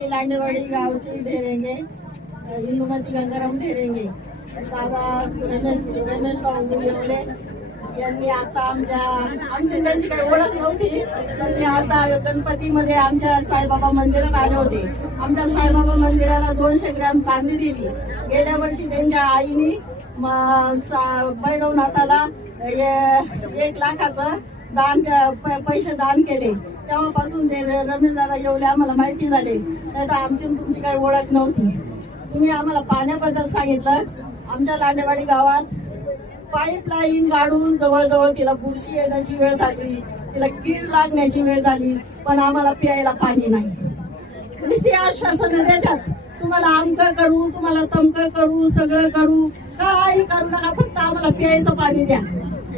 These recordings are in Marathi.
लांडेवाडी गावची ढेरेंगे इंदुमती गंगाराम ढेरेंगे दादा रमेश रमेश भाऊजी यांनी आता आमच्या आमची त्यांची काही ओळख नव्हती त्यांनी आता गणपतीमध्ये आमच्या साईबाबा मंदिरात आले होते. आमच्या साईबाबा मंदिराला दोनशे ग्रॅम चांदी दिली. गेल्या वर्षी त्यांच्या आईनी सा- भैरवनाथाला ए- एक लाखाचं दान प- पैसे दान केले. तेव्हापासून ते रमेश दादा येवले आम्हाला माहिती झाले. नाही तर आमची तुमची काही ओळख नव्हती. तुम्ही आम्हाला पाण्याबद्दल सांगितलं. आमच्या लांडेवाडी गावात पाईपलाईन गाडून जवळजवळ तिला बुरशी येण्याची वेळ झाली. तिला कीड लागण्याची वेळ झाली. पण आम्हाला प्यायला पाणी नाही. नुसती आश्वासन देतात. तुम्हाला आमकं करू तुम्हाला तमक करू सगळं करू. काही करू नका. फक्त आम्हाला प्यायचं पाणी द्या.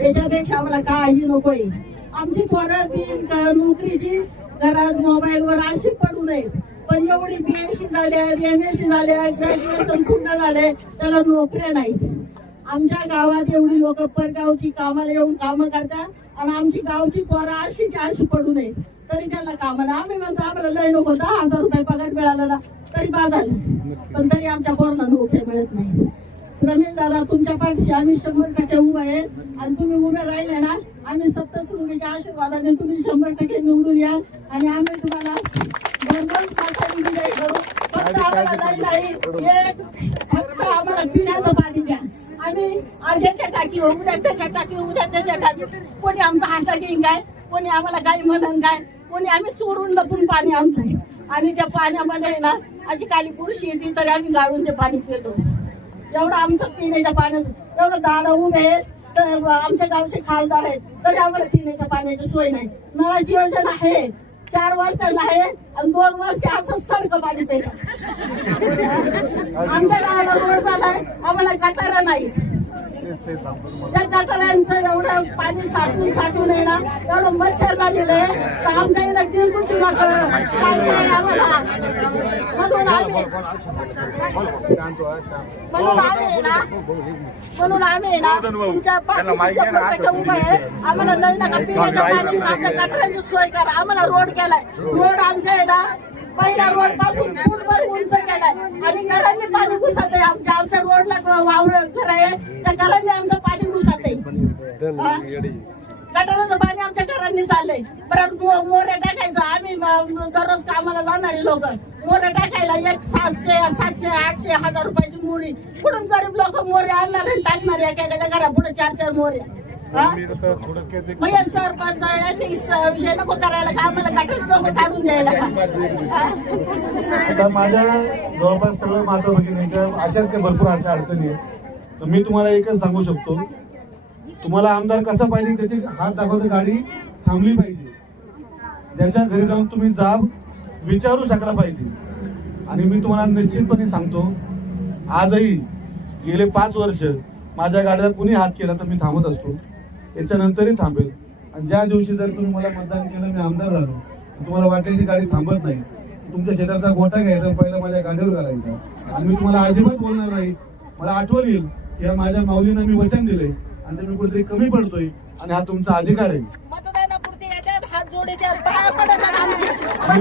याच्यापेक्षा आम्हाला काही नकोय. आमची पोरं नोकरीची घरात मोबाईलवर अशी पडू नये पण एवढी बीएससी झाल्या एम एस सी झाल्या ग्रॅज्युएशन पूर्ण झाले त्याला नोकऱ्या नाहीत. आमच्या गावात एवढी लोक परगावची कामाला येऊन कामं करतात आणि आमची गावची पोरं अशीच अशी पडू नये तरी त्यांना कामाला आम्ही म्हणतो आम्हाला लय नको दहा हजार रुपये पगार मिळाला ना तरी झालं. पण तरी आमच्या पोराला नोकरी मिळत नाही. रमेश दादा तुमच्या पाठशी आम्ही शंभर टक्के उभे आहे. आणि तुम्ही उभे राहिले ना आम्ही सप्तशृंगीच्या आशीर्वादाने तुम्ही शंभर टक्के निवडून याल आणि आम्ही तुम्हाला विजयी करू. फक्त आम्हाला लय नाही एक फक्त आम्हाला पिण्याचं पाणी द्या. आम्ही टाकी उद्या त्याच्या टाकी उद्या त्याच्या टाकी कोणी आमचा हाता घेईन काय? कोणी आम्हाला काही म्हणन काय? कोणी आम्ही चोरून लपून पाणी आणतोय. आणि त्या पाण्यामध्ये ना अशी काली बुरशी येते तरी आम्ही गाळून ते पाणी पितो. एवढं आमचं पिण्याच्या पाण्याचं एवढं दादा उभे आहेत. आमच्या गावचे खासदार आहेत. तरी आम्हाला पिण्याच्या पाण्याची सोय नाही. नळाची योजना आहे. चार वाजता आहे आणि दोन वाजता असं सडक पाणी पेतात. आमच्या गावाला रोड झालाय. आम्हाला गटारा नाही. त्या गटारांचं एवढं पाणी साठून साठून आहे ना एवढं मच्छर झालेलं आहे तर आमच्या काय काय आम्हाला? म्हणून आम्ही म्हणून आम्ही आहे ना म्हणून आम्ही ना तुमच्या पाठीशी शंभर टक्के उभं आहे. आम्हाला लई नका पिण्याच्या पाणी आमच्या गटारांची सोय करा. आम्हाला रोड केलाय. रोड. आमच्या आहे ना पहिल्या रोडपासून फूटभर उंच केलाय. आणि घरांनी पाणी घुसत आहे रोडला वावर घर आहे त्या घरांनी आमचं पाणी घुसत आहे? गटाराचं पाणी आमच्या घरांनी चाललंय. परत मोऱ्या टाकायचं. आम्ही दररोज कामाला जाणारे लोक. मोऱ्या टाकायला एक सातशे सातशे आठशे हजार रुपयाची मोरी कुठून गरीब लोक मोरे आणणार आणि टाकणार? एका एखाद्या घरा पुढे चार चार मोऱ्या? मग सरपंच विषय नको करायला का? आम्हाला काढून द्यायला आता माझ्या जवळपास सगळं माता भगिनीच्या अशाच काही भरपूर अशा अडचणी आहेत. तर मी तुम्हाला एकच सांगू शकतो. तुम्हाला आमदार कसा पाहिजे त्याची हात दाखवते गाडी थांबली पाहिजे. ज्याच्या घरी जाऊन तुम्ही जाब विचारू शकला पाहिजे. आणि मी तुम्हाला निश्चितपणे सांगतो आजही गेले पाच वर्ष माझ्या गाडीला कुणी हात केला तर मी थांबत असतो. याच्यानंतरही थांबेल. आणि ज्या दिवशी जर तुम्ही मला मतदान केलं मी आमदार झालो तुम्हाला वाटायची गाडी थांबत नाही. तुमच्या शेताचा गोटा घ्यायचा पहिला माझ्या गाडीवर घालायचा. आणि मी तुम्हाला अजिबात बोलणार नाही. मला आठवण येईल की माझ्या माऊलींना मी वचन दिले आणि ते मी कुठेतरी कमी पडतोय आणि हा तुमचा अधिकार आहे. मी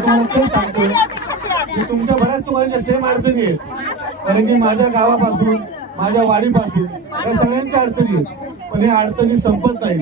तुम्हाला सांगतोय. मी तुमच्या बऱ्याच तुम्हाला सेम अडचणी आहेत. कारण की माझ्या गावापासून माझ्या वाडीपासून या सगळ्यांच्या अडचणी आहेत. पण या अडचणी संपत नाहीत.